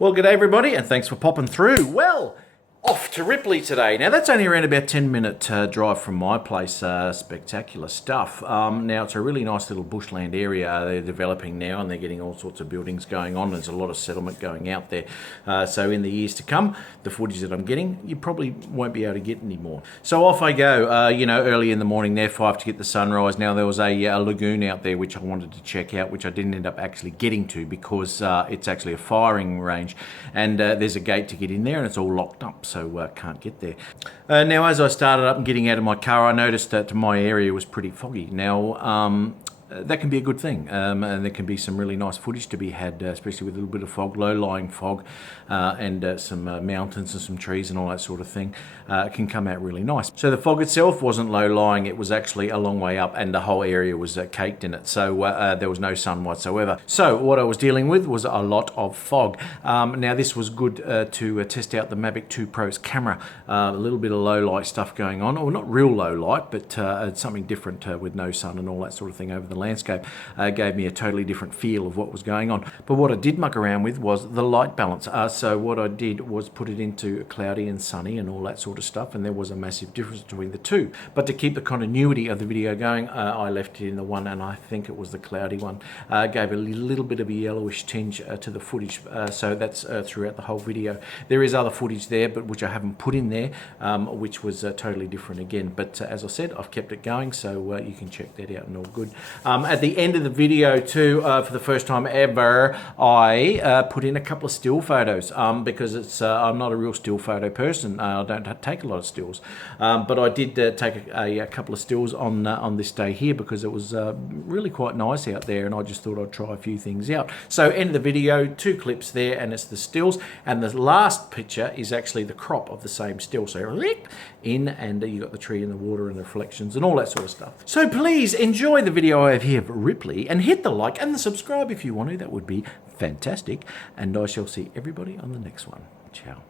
Well, g'day everybody, and thanks for popping through. Well, off to Ripley today. Now, that's only around about 10-minute drive from my place. Spectacular stuff. Now, it's a really nice little bushland area they're developing now, and they're getting all sorts of buildings going on. There's a lot of settlement going out there. So in the years to come, the footage that I'm getting, you probably won't be able to get anymore. So off I go, early in the morning there, 5 to get the sunrise. Now, there was a lagoon out there which I wanted to check out, which I didn't end up actually getting to because it's actually a firing range, and there's a gate to get in there, and it's all locked up. So can't get there. Now, as I started up and getting out of my car, I noticed that my area was pretty foggy. Now, that can be a good thing, and there can be some really nice footage to be had, especially with a little bit of fog, low-lying fog, and some mountains and some trees and all that sort of thing. It can come out really nice. So the fog itself wasn't low-lying, it was actually a long way up, and the whole area was caked in it, so there was no sun whatsoever. So what I was dealing with was a lot of fog. Now, this was good to test out the Mavic 2 Pro's camera. A little bit of low-light stuff going on, or not real low-light, but something different with no sun and all that sort of thing over the landscape. Gave me a totally different feel of what was going on. But what I did muck around with was the light balance. So what I did was put it into cloudy and sunny and all that sort of stuff, and there was a massive difference between the two. But to keep the continuity of the video going, I left it in the one, and I think it was the cloudy one. Gave a little bit of a yellowish tinge to the footage, so that's throughout the whole video. There is other footage there, but which I haven't put in there, which was totally different again. But as I said, I've kept it going, so you can check that out and all good. At the end of the video too, for the first time ever, I put in a couple of still photos because I'm not a real still photo person. I don't take a lot of stills, but I did take a couple of stills on this day here because it was really quite nice out there, and I just thought I'd try a few things out. So end of the video, 2 clips there, and it's the stills, and the last picture is actually the crop of the same still. So in, and you got the tree and the water and the reflections and all that sort of stuff. So please enjoy the video I have here of Ripley, and hit the like and the subscribe if you want to. That would be fantastic, and I shall see everybody on the next one. Ciao.